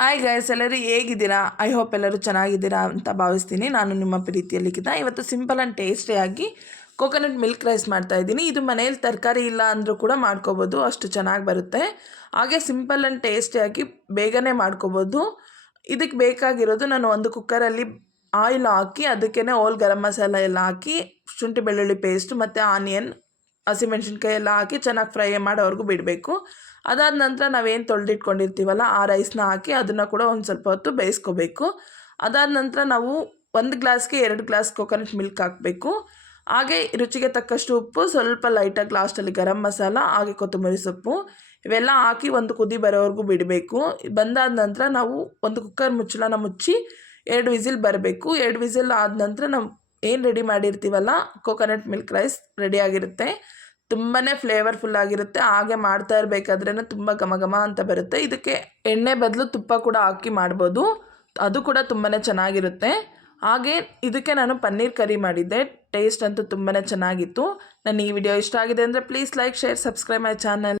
Hi guys, ಎಲ್ಲರೂ ಹೇಗಿದ್ದೀರಾ? I hope ಎಲ್ಲರೂ ಚೆನ್ನಾಗಿದ್ದೀರಾ ಅಂತ ಭಾವಿಸ್ತೀನಿ. ನಾನು ನಿಮ್ಮ ಪ್ರೀತಿಯ ಲಿಖಿತ. ಇವತ್ತು ಸಿಂಪಲ್ ಆ್ಯಂಡ್ ಟೇಸ್ಟಿಯಾಗಿ ಕೋಕೋನಟ್ ಮಿಲ್ಕ್ ರೈಸ್ ಮಾಡ್ತಾಯಿದ್ದೀನಿ. ಇದು ಮನೇಲಿ ತರಕಾರಿ ಇಲ್ಲ ಅಂದರೂ ಕೂಡ ಮಾಡ್ಕೋಬೋದು, ಅಷ್ಟು ಚೆನ್ನಾಗಿ ಬರುತ್ತೆ. ಹಾಗೆ ಸಿಂಪಲ್ ಆ್ಯಂಡ್ ಟೇಸ್ಟಿಯಾಗಿ ಬೇಗನೆ ಮಾಡ್ಕೋಬೋದು. ಇದಕ್ಕೆ ಬೇಕಾಗಿರೋದು, ನಾನು ಒಂದು ಕುಕ್ಕರಲ್ಲಿ ಆಯಿಲ್ ಹಾಕಿ ಅದಕ್ಕೇ ಹೋಲ್ ಗರಂ ಮಸಾಲ ಎಲ್ಲ ಹಾಕಿ ಶುಂಠಿ ಬೆಳ್ಳುಳ್ಳಿ ಪೇಸ್ಟ್ ಮತ್ತು ಆನಿಯನ್ ಹಸಿಮೆಣ್ಸಿನ್ಕಾಯಿ ಎಲ್ಲ ಹಾಕಿ ಚೆನ್ನಾಗಿ ಫ್ರೈ ಮಾಡೋವರೆಗೂ ಬಿಡಬೇಕು. ಅದಾದ ನಂತರ ನಾವೇನು ತೊಳೆದಿಟ್ಕೊಂಡಿರ್ತೀವಲ್ಲ ಆ ರೈಸ್ನ ಹಾಕಿ ಅದನ್ನು ಕೂಡ ಒಂದು ಸ್ವಲ್ಪ ಹೊತ್ತು ಬೇಯಿಸ್ಕೋಬೇಕು. ಅದಾದ ನಂತರ ನಾವು 1 ಗ್ಲಾಸ್ಗೆ 2 ಗ್ಲಾಸ್ ಕೋಕೋನಟ್ ಮಿಲ್ಕ್ ಹಾಕಬೇಕು. ಹಾಗೆ ರುಚಿಗೆ ತಕ್ಕಷ್ಟು ಉಪ್ಪು, ಸ್ವಲ್ಪ ಲೈಟಾಗಿ ಲಾಸ್ಟಲ್ಲಿ ಗರಂ ಮಸಾಲ, ಹಾಗೆ ಕೊತ್ತಂಬರಿ ಸೊಪ್ಪು ಇವೆಲ್ಲ ಹಾಕಿ ಒಂದು ಕುದಿ ಬರೋವರೆಗೂ ಬಿಡಬೇಕು. ಬಂದಾದ ನಂತರ ನಾವು ಒಂದು ಕುಕ್ಕರ್ ಮುಚ್ಚಳನ ಮುಚ್ಚಿ 2 ವಿಸಿಲ್ ಬರಬೇಕು. 2 ವಿಸಿಲ್ ಆದ ನಂತರ ನಾವು ಏನು ರೆಡಿ ಮಾಡಿರ್ತೀವಲ್ಲ ಕೋಕೋನಟ್ ಮಿಲ್ಕ್ ರೈಸ್ ರೆಡಿಯಾಗಿರುತ್ತೆ. ತುಂಬಾ ಫ್ಲೇವರ್ಫುಲ್ ಆಗಿರುತ್ತೆ. ಹಾಗೆ ಮಾಡ್ತಾ ಇರಬೇಕಾದ್ರೇ ತುಂಬ ಘಮ ಘಮ ಅಂತ ಬರುತ್ತೆ. ಇದಕ್ಕೆ ಎಣ್ಣೆ ಬದಲು ತುಪ್ಪ ಕೂಡ ಹಾಕಿ ಮಾಡ್ಬೋದು, ಅದು ಕೂಡ ತುಂಬಾ ಚೆನ್ನಾಗಿರುತ್ತೆ. ಹಾಗೆ ಇದಕ್ಕೆ ನಾನು ಪನ್ನೀರ್ ಕರಿ ಮಾಡಿದ್ದೆ. ಟೇಸ್ಟ್ ಅಂತೂ ತುಂಬಾ ಚೆನ್ನಾಗಿತ್ತು. ನನ್ನ ಈ ವಿಡಿಯೋ ಇಷ್ಟ ಆಗಿದೆ ಅಂದರೆ please like, share, subscribe my channel.